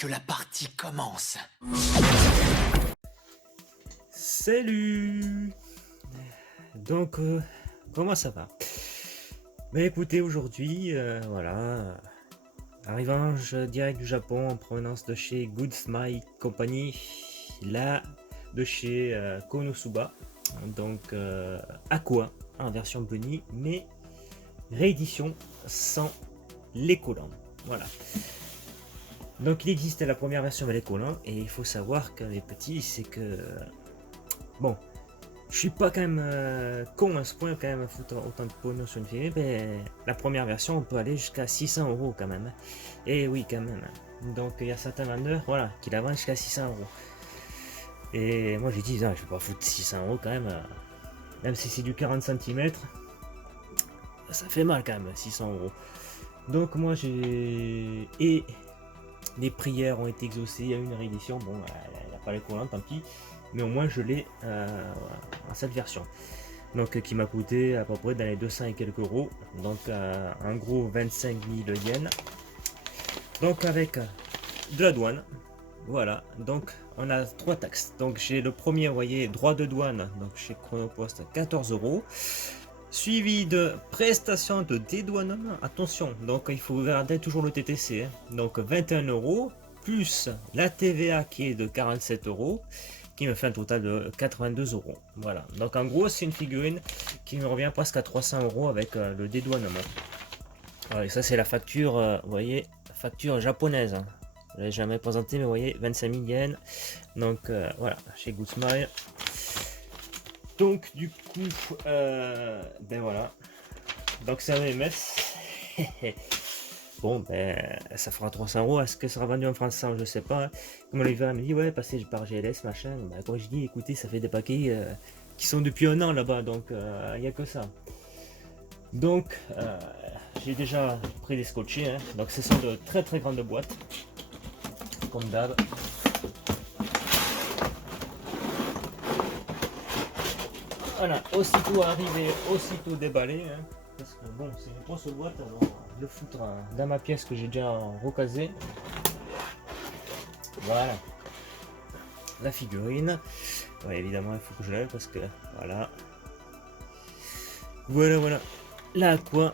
que la partie commence. Salut. Donc, comment ça va? Mais écoutez, aujourd'hui, voilà, arrivage direct du Japon en provenance de chez Good Smile Company, là, de chez Konosuba, donc Aqua en version bunny, mais réédition sans les collants. Voilà. Donc il existe la première version avec les collants, et il faut savoir que les petits, c'est que bon, je suis pas quand même con à ce point quand même à foutre autant de pognon sur une figurine, mais la première version on peut aller jusqu'à 600 € quand même. Et oui quand même. Donc il y a certains vendeurs voilà, qui la vendent jusqu'à 600 €. Et moi j'ai dit non, je vais pas foutre 600 € quand même si c'est du 40 cm, ça fait mal quand même 600 €. Donc moi j'ai... Et les prières ont été exaucées, il y a eu une réédition, bon elle n'a pas les collants, tant pis. Mais au moins je l'ai en cette version, donc qui m'a coûté à peu près dans les 200 et quelques euros, donc en gros 25 000 yens, donc avec de la douane. Voilà, donc on a 3 taxes. Donc j'ai le premier, vous voyez, droit de douane, donc chez Chronopost 14 €, suivi de prestations de dédouanement. Attention, donc il faut garder toujours le TTC, hein. Donc 21 € plus la TVA qui est de 47 €, qui me fait un total de 82 €. Voilà, donc en gros c'est une figurine qui me revient presque à 300 € avec le dédouanement. Voilà, et ça c'est la facture, vous voyez, facture japonaise, hein. Je l'ai jamais présenté, mais vous voyez, 25 000 yens. Donc voilà, chez Good Smile. Donc du coup, ben voilà. Donc c'est un EMS. Bon, ben ça fera 300 €. Est-ce que ça sera vendu en France sans? Je sais pas, hein. Comme Oliver me dit, ouais, passez par GLS, machin. Ben, quand je dis, écoutez, ça fait des paquets qui sont depuis un an là-bas, donc il n'y a que ça. Donc, j'ai déjà pris des scotchés, hein. Donc ce sont de très très grandes boîtes, comme d'hab. Voilà, aussitôt arrivé, aussitôt déballé, hein. Parce que bon, c'est une grosse boîte, alors le foutre dans ma pièce que j'ai déjà recasé. Voilà, la figurine. Ouais, évidemment, il faut que je lève parce que voilà. Voilà, là quoi.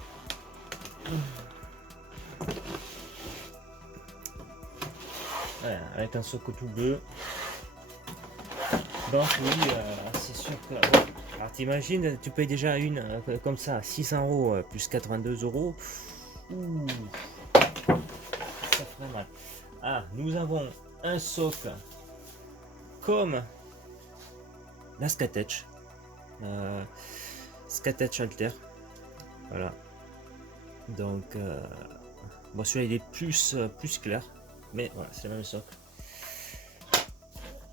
Voilà, avec un socle tout bleu. Donc oui, c'est sûr que... Alors t'imagines, tu payes déjà une comme ça, 600 € plus 82 €. Ouh, ça ferait mal. Ah, nous avons un socle comme la Skatech. Skatech Alter. Voilà. Donc, bon, celui-là il est plus clair. Mais voilà, c'est le même socle.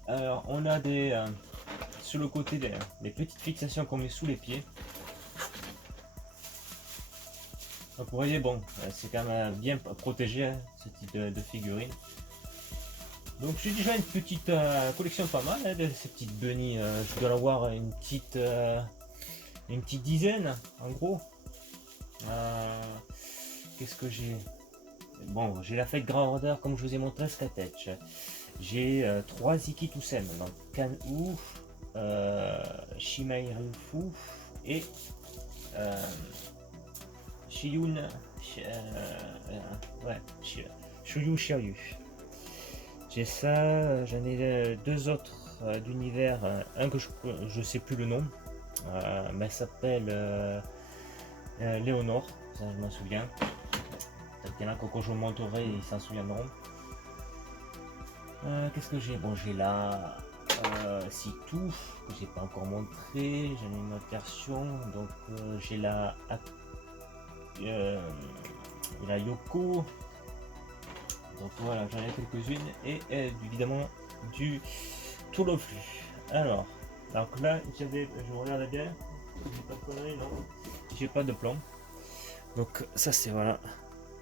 Alors, on a des... sur le côté des petites fixations qu'on met sous les pieds. Donc vous voyez, bon, c'est quand même bien protégé, hein, ce type de figurine. Donc j'ai déjà une petite collection pas mal, hein, de ces petites bunnies. Je dois en avoir une petite dizaine en gros. Qu'est-ce que j'ai? Bon, j'ai la fête grand order comme je vous ai montré, Skatech. J'ai 3 Ikitousem, donc Kan-U, Shimairufu et Shiyun, ouais, Shuyu Shiryu. J'ai ça, j'en ai 2 autres d'univers, un que je sais plus le nom, mais ça s'appelle Léonore, ça je m'en souviens. Peut-être qu'il y en a quand je vous montrerai, ils s'en souviendront. Qu'est-ce que j'ai? Bon, j'ai la Sitou que j'ai pas encore montré, j'en ai une autre version, donc j'ai la Yoko. Donc voilà, j'en ai quelques-unes et évidemment du tout le flux. Alors là, je regardais bien, j'ai pas de conneries, non, j'ai pas de plan. Donc ça c'est voilà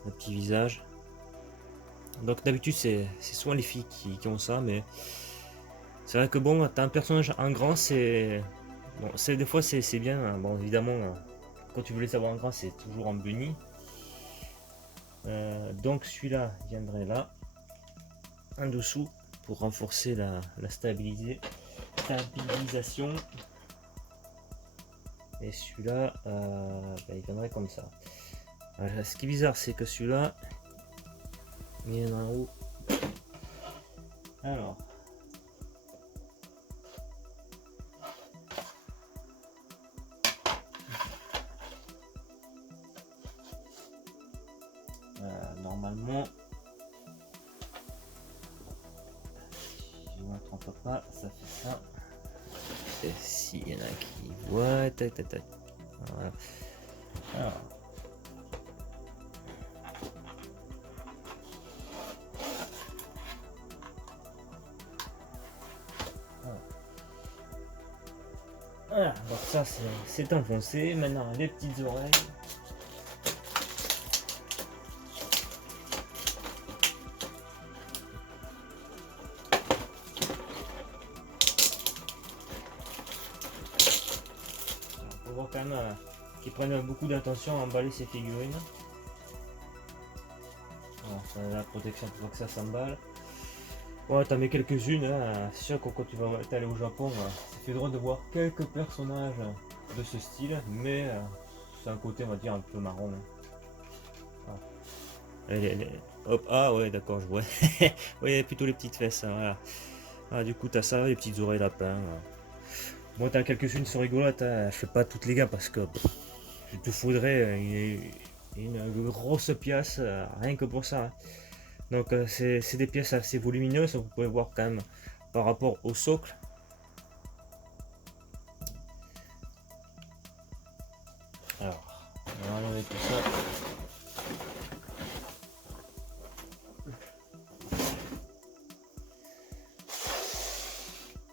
le petit visage. Donc d'habitude c'est souvent les filles qui ont ça, mais c'est vrai que bon, t'as un personnage en grand, c'est bon, des fois c'est bien, hein. Bon évidemment quand tu veux les savoir en grand, c'est toujours en bunny. Donc celui-là viendrait là. en dessous pour renforcer la stabilisation. Et celui-là, il viendrait comme ça. Alors, ce qui est bizarre, c'est que celui-là, il est en haut. Alors. Normalement, si je ne me trompe pas, ça fait ça. Et s'il y en a qui voient, tac tac tac. Voilà. Alors. Voilà, donc ça c'est enfoncé. Maintenant les petites oreilles. On voit quand même qu'ils prennent beaucoup d'attention à emballer ces figurines. Alors, ça a la protection pour pas que ça s'emballe. Ouais, t'en mets quelques-unes, hein. C'est sûr que quand tu vas aller au Japon, ça fait drôle de voir quelques personnages de ce style, mais c'est un côté, on va dire, un peu marron. Hein. Hop, ah ouais, d'accord, je vois. Oui, plutôt les petites fesses, hein, voilà. Ah, du coup, t'as ça, les petites oreilles lapin. Moi, t'as quelques-unes qui sont rigolotes, hein. Je fais pas toutes les gars parce que il te faudrait une grosse pièce, rien que pour ça. Hein. Donc c'est des pièces assez volumineuses, vous pouvez voir quand même par rapport au socle. Alors, on va enlever tout ça.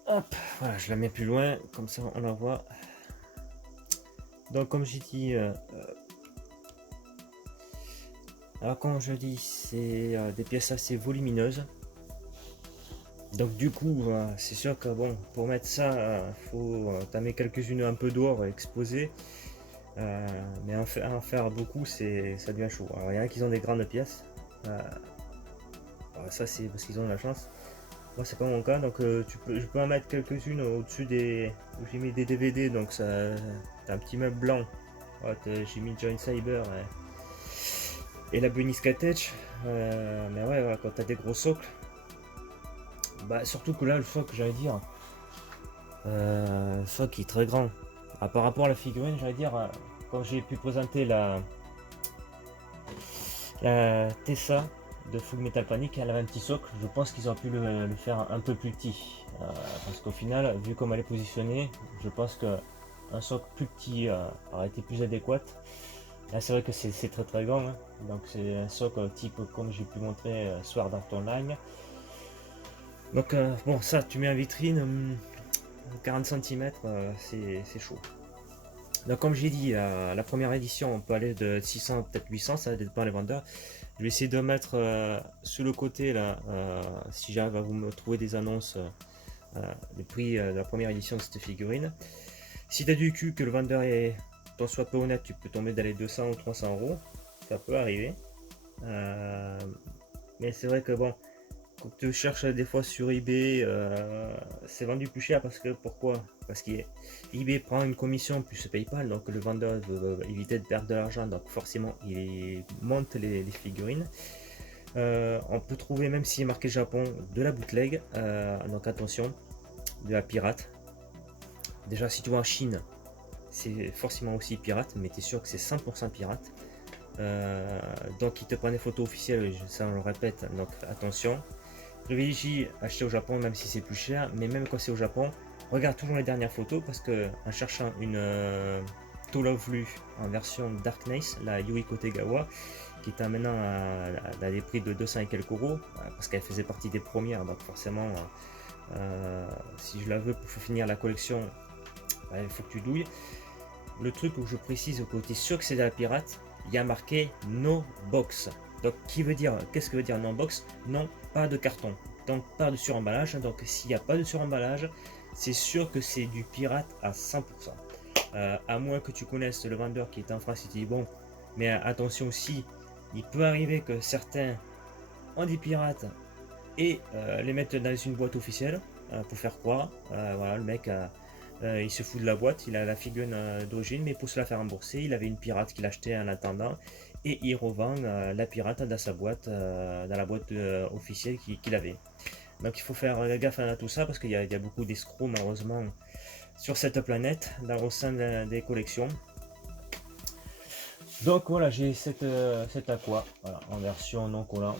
Hop, voilà, je la mets plus loin, comme ça on la voit. Donc comme j'ai dit, alors comme je dis, c'est des pièces assez volumineuses. Donc du coup, c'est sûr que bon, pour mettre ça, faut t'en mettre quelques-unes un peu d'or exposées. Mais en faire beaucoup, ça devient chaud. Alors il y en a qui ont des grandes pièces. Ça c'est parce qu'ils ont de la chance. Moi c'est pas mon cas, donc je peux en mettre quelques-unes au-dessus des. Où j'ai mis des DVD, donc ça. T'as un petit meuble blanc. J'ai mis Giant Cyber et la Bunny Scatech. Mais ouais, voilà, quand t'as des gros socles. Bah surtout que là le socle, j'allais dire. Le socle est très grand. Par rapport à la figurine, j'allais dire, quand j'ai pu présenter la Tessa de Full Metal Panic, elle avait un petit socle. Je pense qu'ils auraient pu le faire un peu plus petit. Parce qu'au final, vu comme elle est positionnée, je pense qu'un socle plus petit aurait été plus adéquat. Là, c'est vrai que c'est très très grand. Hein. Donc, c'est un socle type comme j'ai pu montrer Sword Art Online. Donc, bon, ça, tu mets en vitrine, 40 cm, c'est chaud. Donc comme j'ai dit, la première édition, on peut aller de 600 peut-être 800, ça dépend des vendeurs. Je vais essayer de mettre sur le côté là, si j'arrive à vous me trouver des annonces, les prix de la première édition de cette figurine. Si tu as du cul que le vendeur est, t'en soit peu honnête, tu peux tomber dans les 200 ou 300 euros, ça peut arriver. Mais c'est vrai que bon, quand tu cherches des fois sur eBay, c'est vendu plus cher parce que pourquoi? Parce qu'eBay prend une commission plus PayPal, donc le vendeur veut éviter de perdre de l'argent, donc forcément il monte les figurines. On peut trouver, même s'il est marqué Japon, de la bootleg, donc attention, de la pirate. Déjà si tu vas en Chine, c'est forcément aussi pirate, mais tu es sûr que c'est 100% pirate. Donc ils te prennent des photos officielles, ça on le répète, donc attention. Privilégie acheter au Japon même si c'est plus cher, mais même quand c'est au Japon, regarde toujours les dernières photos parce que en cherchant une Toll of Lu en version Darkness, la Yuiko Tegawa, qui est maintenant à des prix de 200 et quelques euros, parce qu'elle faisait partie des premières, donc forcément, si je la veux pour finir la collection, il faut que tu douilles. Le truc où je précise, au côté sûr que c'est de la pirate, il y a marqué No Box. Donc, qu'est-ce que veut dire non box? Non, pas de carton. Donc, pas de suremballage. Donc, s'il n'y a pas de suremballage, c'est sûr que c'est du pirate à 100%. À moins que tu connaisses le vendeur qui est en France et tu dis bon, mais attention aussi, il peut arriver que certains ont des pirates et les mettre dans une boîte officielle pour faire croire. Voilà, le mec il se fout de la boîte, il a la figurine d'origine, mais pour se la faire rembourser, il avait une pirate qu'il achetait en attendant et il revend la pirate dans sa boîte, dans la boîte officielle qu'il avait. Donc il faut faire gaffe à tout ça parce qu'il y a beaucoup d'escrocs malheureusement sur cette planète au sein des collections. Donc voilà, j'ai cette aqua voilà, en version non collant.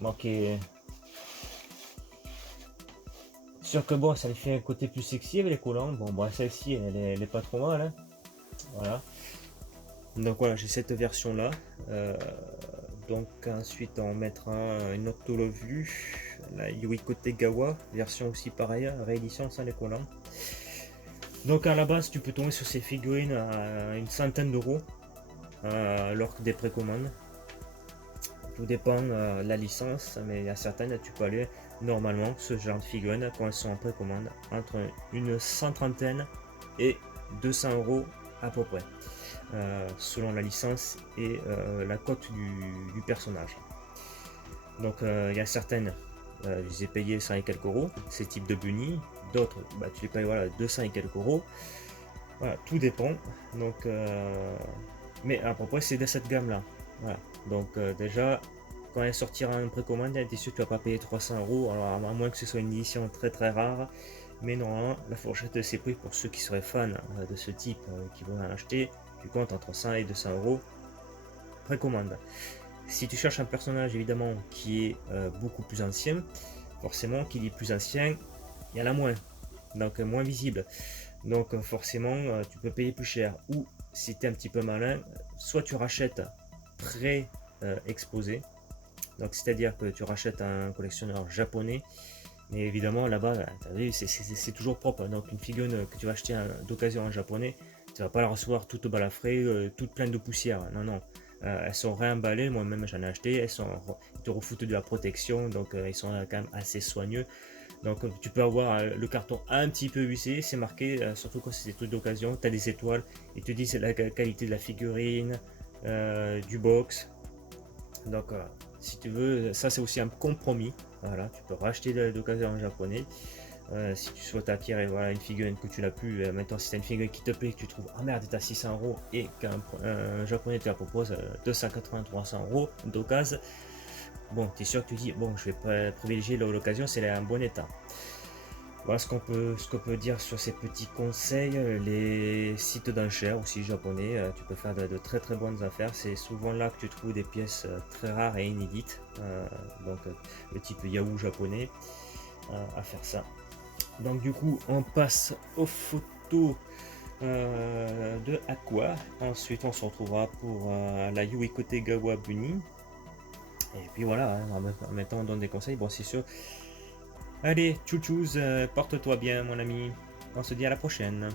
Donc sûr que bon, ça lui fait un côté plus sexy avec les collants. Bon, celle-ci elle est pas trop mal, hein. Voilà. Donc voilà, j'ai cette version là. Donc ensuite on mettra une autre vue, la Yuiko Tegawa, version aussi pareille, réédition sans les collants. Donc à la base tu peux tomber sur ces figurines à une centaine d'euros lors des précommandes. Tout dépend de la licence, mais il y a certaines tu peux aller normalement ce genre de figurines quand elles sont en précommande entre une 130 et 200 euros à peu près. Selon la licence et la cote du personnage. Donc il y a certaines, je les ai payées 100 et quelques euros, ces types de bunny, d'autres tu les payes voilà, 200 et quelques euros. Voilà, tout dépend. Donc, mais à peu près c'est de cette gamme là. Voilà. Donc déjà, quand elle sortira en précommande, t'es sûr que tu vas pas payer 300 euros, alors à moins que ce soit une édition très très rare. Mais normalement, la fourchette de ces prix pour ceux qui seraient fans de ce type, qui vont en acheter, tu comptes entre 100 et 200 euros précommande. Si tu cherches un personnage évidemment qui est beaucoup plus ancien, forcément qu'il est plus ancien, il y en a moins, donc moins visible. Donc forcément tu peux payer plus cher. Ou si tu es un petit peu malin, soit tu rachètes pré-exposé, donc c'est-à-dire que tu rachètes un collectionneur japonais. Mais évidemment là-bas, c'est toujours propre. Donc une figurine que tu vas acheter d'occasion en japonais, tu vas pas la recevoir toute balafrée, toute pleine de poussière. Non, non. Elles sont réemballées, moi-même j'en ai acheté, ils te refoutent de la protection, donc ils sont quand même assez soigneux. Donc tu peux avoir le carton un petit peu usé, c'est marqué, surtout quand c'est des trucs d'occasion, tu as des étoiles, ils te disent la qualité de la figurine, du box. Donc si tu veux, ça c'est aussi un compromis. Voilà, tu peux racheter d'occasion en japonais. Si tu souhaites acquérir voilà, une figurine que tu n'as plus, maintenant si tu as une figurine qui te plaît, que tu trouves ah merde, t'as 600 euros et qu'un japonais te la propose 280-300 euros d'occasion, bon, tu es sûr que tu dis bon, je vais privilégier l'occasion, c'est un bon état. Voilà ce qu'on peut dire sur ces petits conseils. Les sites d'enchères aussi japonais, tu peux faire de très très bonnes affaires. C'est souvent là que tu trouves des pièces très rares et inédites. Donc le type Yahoo japonais à faire ça. Donc du coup on passe aux photos de Aqua. Ensuite on se retrouvera pour la Yuiko Tegawa Bunny. Et puis voilà, en même temps on donne des conseils. Bon c'est sûr. Allez, tchou porte-toi bien mon ami. On se dit à la prochaine.